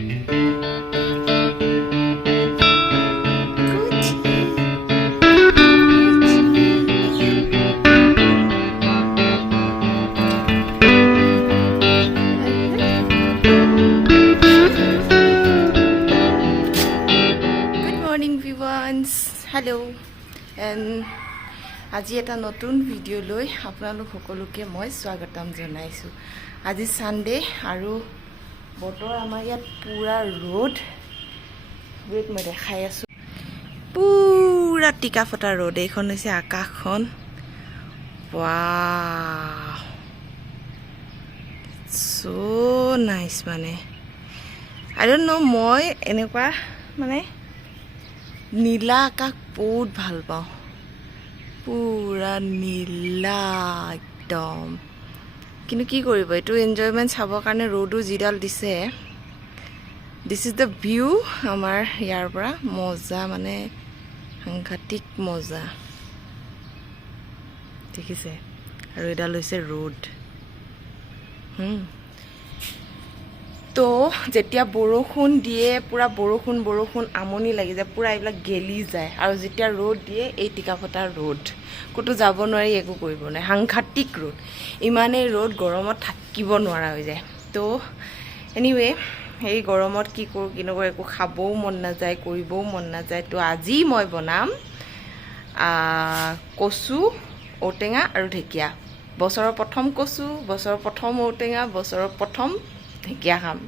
Hello and আজি এটা নতুন ভিডিও লৈ আপোনালোক সকলোকে মই স্বাগতম জনাইছো। আজি সানডে আৰু বতৰ আমাৰ ইয়াত পুৰা ৰ'দ মই দেখাই আছো, পুৰা টিকা ফটা ৰ'দ। এইখন হৈছে আকাশখন। Wow, so nice. মানে আই ডোন্ট নো, মই এনেকুৱা মানে নীলা আকাশ বহুত ভাল পাওঁ, পুৰা নীলা একদম। কিন্তু কি কৰিব, এইটো এনজয়মেণ্ট চাবৰ কাৰণে ৰ'দো যিডাল দিছে। দিছ ইজ দ্য ভিউ আমাৰ ইয়াৰ পৰা। মজা, মানে সাংঘাতিক মজা, দেখিছে? আৰু এডাল হৈছে ৰ'দ। তো যেতিয়া বৰষুণ দিয়ে, পুৰা বৰষুণ বৰষুণ আমনি লাগি যায়, পুৰা এইবিলাক গেলি যায়। আৰু যেতিয়া ৰ'দ দিয়ে, এই টিকাফটা ৰ'দ, ক'তো যাব নোৱাৰি, একো কৰিব নোৱাৰি, সাংঘাতিক ৰ'দ। ইমানেই ৰ'দ, গৰমত থাকিব নোৱাৰা হৈ যায়। তো এনিৱে, সেই গৰমত কি কৰোঁ কি নকৰোঁ, একো খাবও মন নাযায়, কৰিবও মন নাযায়। তো আজি মই বনাম কচু, ঔটেঙা আৰু ঢেকীয়া। বছৰৰ প্ৰথম কচু, বছৰৰ প্ৰথম ঔটেঙা, বছৰৰ প্ৰথম ঢেকীয়া খাম।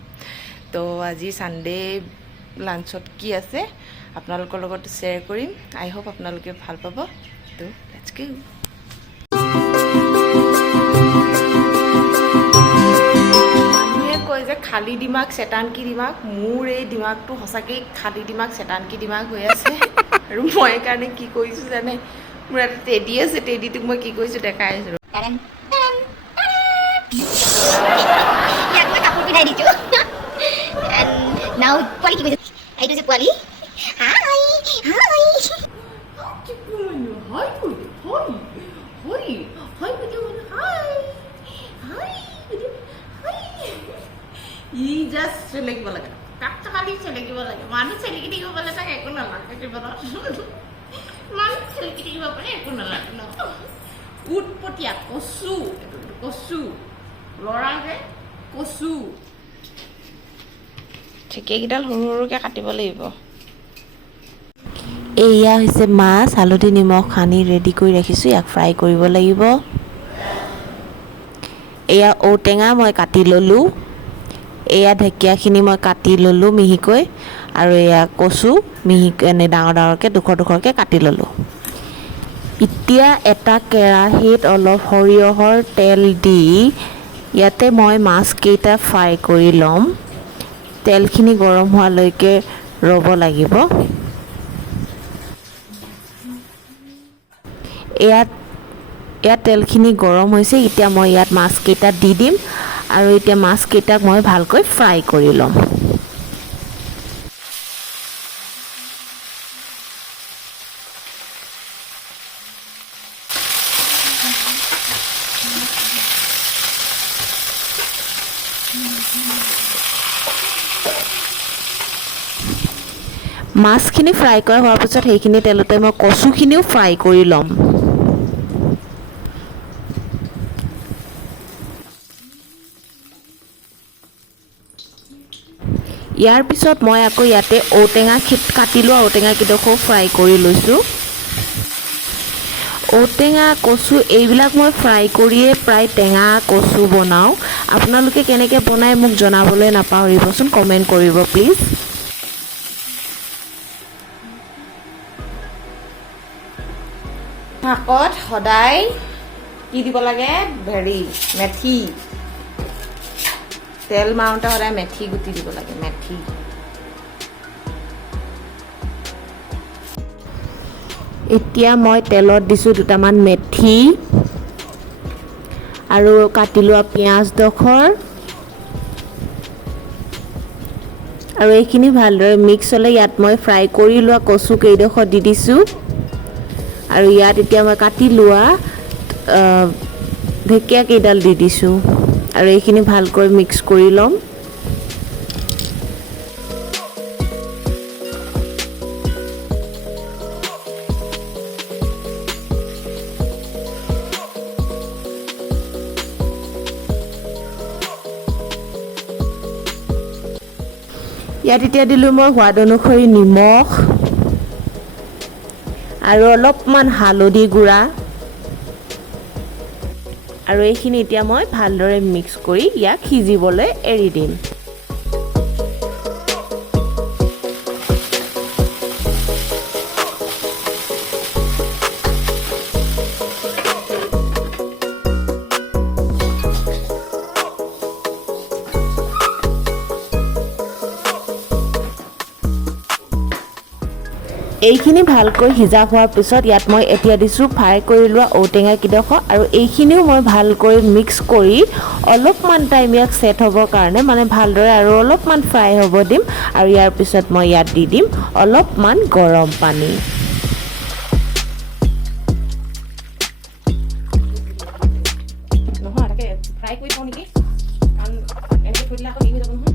তো আজি সানডে লাঞ্চত কি আছে আপোনালোকৰ লগত শ্বেয়াৰ কৰিম। আই হোপ আপোনালোকে ভাল পাব। তো লেটছ গো। মানুহে কয় যে খালী দিমাগ সেতান কি দিমাগ। মোৰ এই দিমাগটো সঁচাকৈ খালী দিমাগ সেতান কি দিমাগ হৈ আছে। আৰু মই কাৰণে কি কৰিছোঁ জানে, মোৰ এটা টেডি আছে, টেডিটোক মই কি কৰিছোঁ দেখাই আছোঁ। Now, Polly, give me the. I do the Polly. Hi, hi. উৎপতীয়া কচু, কচু লৰা যে কচু। ঢেকীয়াকেইডাল সৰু সৰুকৈ কাটিব লাগিব। এয়া হৈছে মাছ, হালধি নিমখ সানি ৰেডি কৰি ৰাখিছোঁ। ইয়াক ফ্ৰাই কৰিব লাগিব। এয়া ঔটেঙা মই কাটি ল'লোঁ। এয়া ঢেকীয়াখিনি মই কাটি ল'লোঁ মিহিকৈ। আৰু এয়া কচু মিহিকৈ এনে ডাঙৰ ডাঙৰকৈ দুখৰকৈ কাটি ল'লোঁ। এতিয়া এটা কেৰাহীত অলপ সৰিয়হৰ তেল দি ইয়াতে মই মাছকেইটা ফ্ৰাই কৰি ল'ম। তেলখিনি গৰম হোৱালৈকে ৰ'ব লাগিব। ইয়াত তেলখিনি গৰম হৈছে। এতিয়া মই ইয়াত মাছকেইটা দি দিম আৰু এতিয়া মাছকেইটাক মই ভালকৈ ফ্ৰাই কৰি ল'ম। মাছখিনি ফ্ৰাই কৰা হোৱাৰ পিছত সেইখিনি তেলতে মই কচুখিনিও ফ্ৰাই কৰি ল'ম। ইয়াৰ পিছত মই আকৌ ইয়াতে ঔটেঙা কাটি লোৱা ঔটেঙাকেইডোখৰো ফ্ৰাই কৰি লৈছোঁ। ঔটেঙা কচু এইবিলাক মই ফ্ৰাই কৰিয়ে প্ৰায় টেঙা কচু বনাওঁ। আপোনালোকে কেনেকৈ বনায় মোক জনাবলৈ নাপাহৰিবচোন, কমেণ্ট কৰিব প্লিজ। শাকত সদায় কি দিব লাগে, মেথি। তেল মাৰোঁতে সদায় মেথি গুটি দিব লাগে, মেথি। এতিয়া মই তেলত দিছোঁ দুটামান মেথি আৰু কাটি লোৱা পিঁয়াজডোখৰ। আৰু এইখিনি ভালদৰে মিক্স হ'লে ইয়াত মই ফ্ৰাই কৰি লোৱা কচু কেইডোখৰ দি দিছোঁ। আৰু ইয়াত এতিয়া মই কাটি লোৱা ঢেকীয়া কেইডাল দি দিছোঁ। আৰু এইখিনি ভালকৈ মিক্স কৰি ল'ম। ইয়াত এতিয়া দিলোঁ মই সোৱাদ অনুসৰি নিমখ আৰু অলপমান হালধি গুড়া আৰু এইখিনি এতিয়া মই ভালদৰে মিক্স কৰি ইয়াক সিজিবলৈ এৰি দিম। এইখিনি ভালকৈ সিজা হোৱাৰ পিছত ইয়াত মই এতিয়া দিছোঁ ফ্ৰাই কৰি লোৱা ঔটেঙা কিডোখৰ আৰু এইখিনিও মই ভালকৈ মিক্স কৰি অলপমান টাইম ইয়াক ছেট হ'বৰ কাৰণে মানে ভালদৰে আৰু অলপমান ফ্ৰাই হ'ব দিম আৰু ইয়াৰ পিছত মই ইয়াত দি দিম অলপমান গৰম পানী। নহয় তাকে ফ্ৰাই কৰি থওঁ নেকি কাৰণ এনেকৈ থৈ দিলে আকৌ ই হৈ যাব নহয়।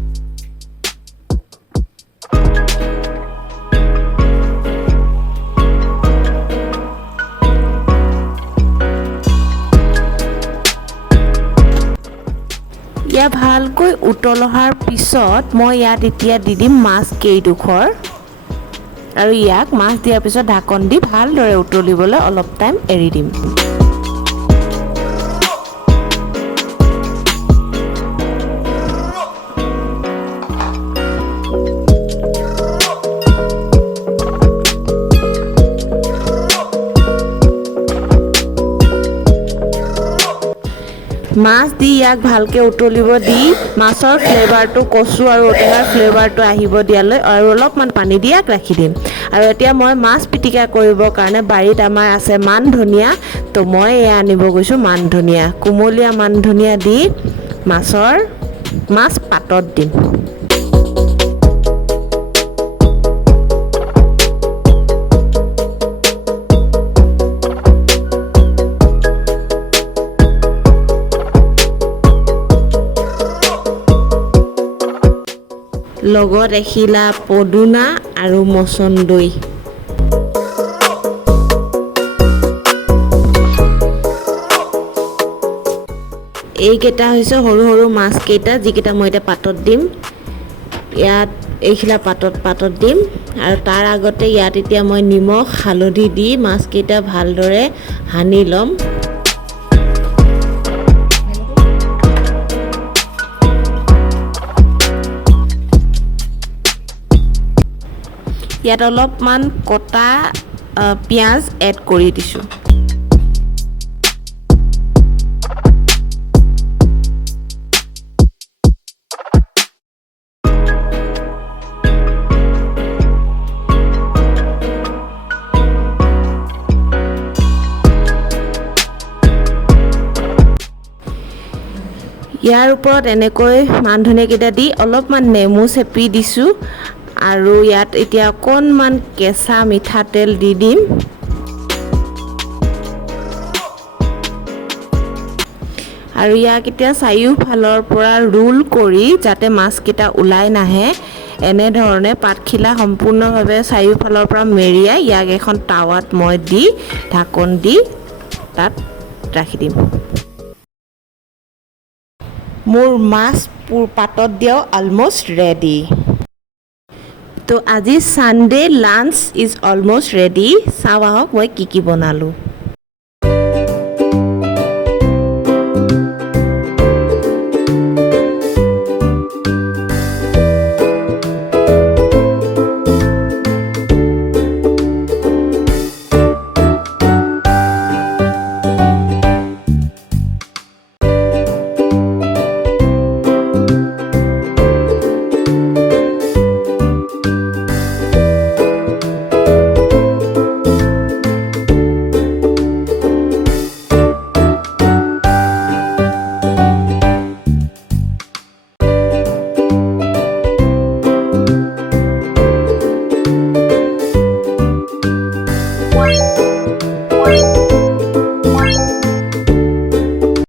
ইয়াত ভালকৈ উতল অহাৰ পিছত মই ইয়াত এতিয়া দি দিম মাছ কেইডোখৰ আৰু ইয়াক মাছ দিয়াৰ পিছত ঢাকন দি ভালদৰে উতলিবলৈ অলপ টাইম এৰি দিম। মাছ দি ইয়াক ভালকৈ উতলিব দি মাছৰ ফ্লেভাৰটো কচু আৰু ঔটেঙাৰ ফ্লেভাৰটো আহিব দিয়ালৈ আৰু অলপমান পানী দি ইয়াক ৰাখি দিম। আৰু এতিয়া মই মাছ পিটিকা কৰিবৰ কাৰণে বাৰীত আমাৰ আছে মান ধনিয়া, তো মই এয়া আনিব গৈছোঁ মান ধনিয়া, কুমলীয়া মান ধনিয়া দি মাছ পাতত দিম। লগত এখিলা পদুনা আৰু মচন্দৈ। এইকেইটা হৈছে সৰু সৰু মাছকেইটা যিকেইটা মই এতিয়া পাতত দিম। ইয়াত এইখিলা পাতত দিম আৰু তাৰ আগতে ইয়াত এতিয়া মই নিমখ হালধি দি মাছকেইটা ভালদৰে সানি ল'ম। ইয়াত অলপমান কটা পিঁয়াজ এড কৰি দিছোঁ। ইয়াৰ ওপৰত এনেকৈ মান ধনিয়াকেইটা দি অলপমান নেমু চেপি দিছোঁ আৰু ইয়াত এতিয়া অকণমান কেঁচা মিঠাতেল দি দিম। আৰু ইয়াক এতিয়া চাৰিওফালৰ পৰা ৰোল কৰি যাতে মাছকেইটা ওলাই নাহে এনেধৰণে পাতখিলা সম্পূৰ্ণভাৱে চাৰিওফালৰ পৰা মেৰিয়াই ইয়াক এখন টাৱাত মই দি ঢাকন দি তাত ৰাখি দিম। মোৰ মাছ পাতত দিয়াও অলমষ্ট ৰেডি। তো আজি Sunday lunch is almost ready. চাওঁ আহক মই কি বনালোঁ।